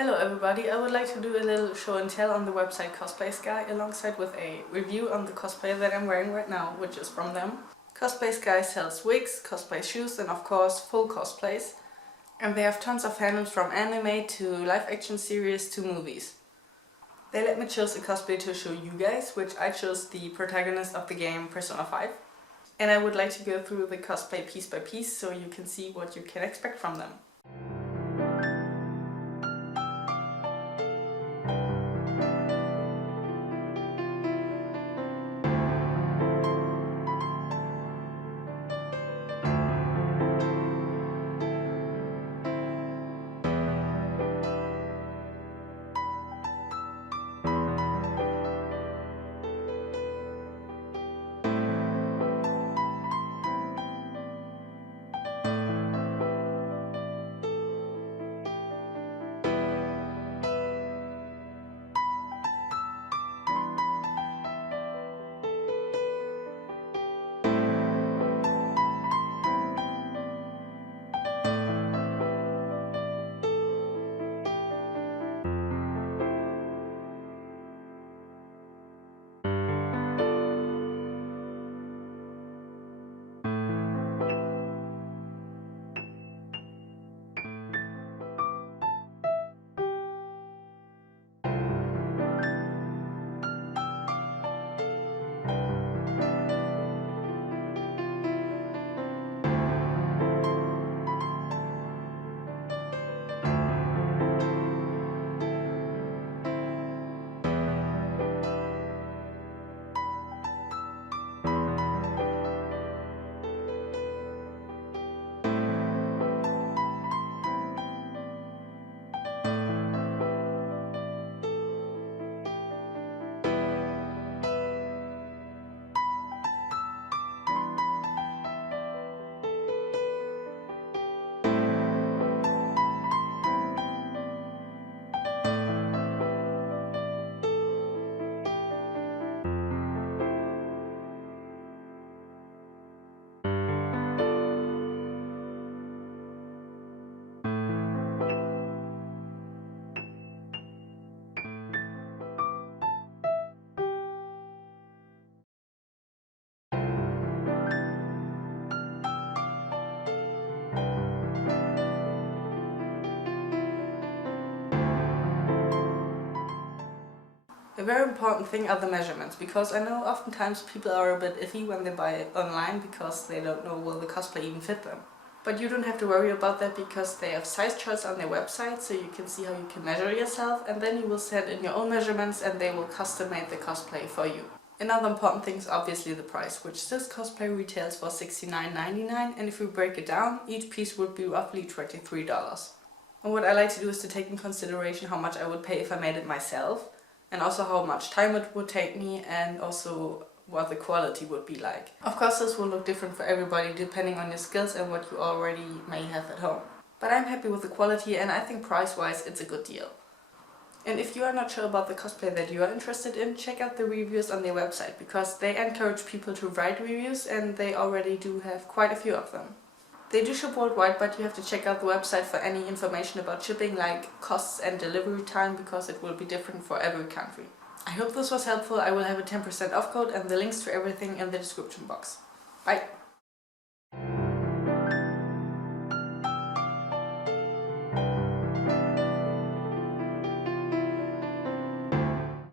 Hello everybody, I would like to do a little show and tell on the website Cosplaysky alongside with a review on the cosplay that I'm wearing right now, which is from them. Cosplaysky sells wigs, cosplay shoes and of course full cosplays. And they have tons of fandoms from anime to live action series to movies. They let me choose a cosplay to show you guys, which I chose the protagonist of the game Persona 5. And I would like to go through the cosplay piece by piece so you can see what you can expect from them. A very important thing are the measurements, because I know oftentimes people are a bit iffy when they buy it online because they don't know will the cosplay even fit them. But you don't have to worry about that because they have size charts on their website so you can see how you can measure yourself, and then you will send in your own measurements and they will custom make the cosplay for you. Another important thing is obviously the price, which this cosplay retails for $69.99, and if we break it down, each piece would be roughly $23. And what I like to do is to take in consideration how much I would pay if I made it myself, and also how much time it would take me, and also what the quality would be like. Of course this will look different for everybody depending on your skills and what you already may have at home. But I'm happy with the quality, and I think price-wise it's a good deal. And if you are not sure about the cosplay that you are interested in, check out the reviews on their website, because they encourage people to write reviews and they already do have quite a few of them. They do ship worldwide, but you have to check out the website for any information about shipping, like costs and delivery time, because it will be different for every country. I hope this was helpful. I will have a 10% off code and the links to everything in the description box. Bye!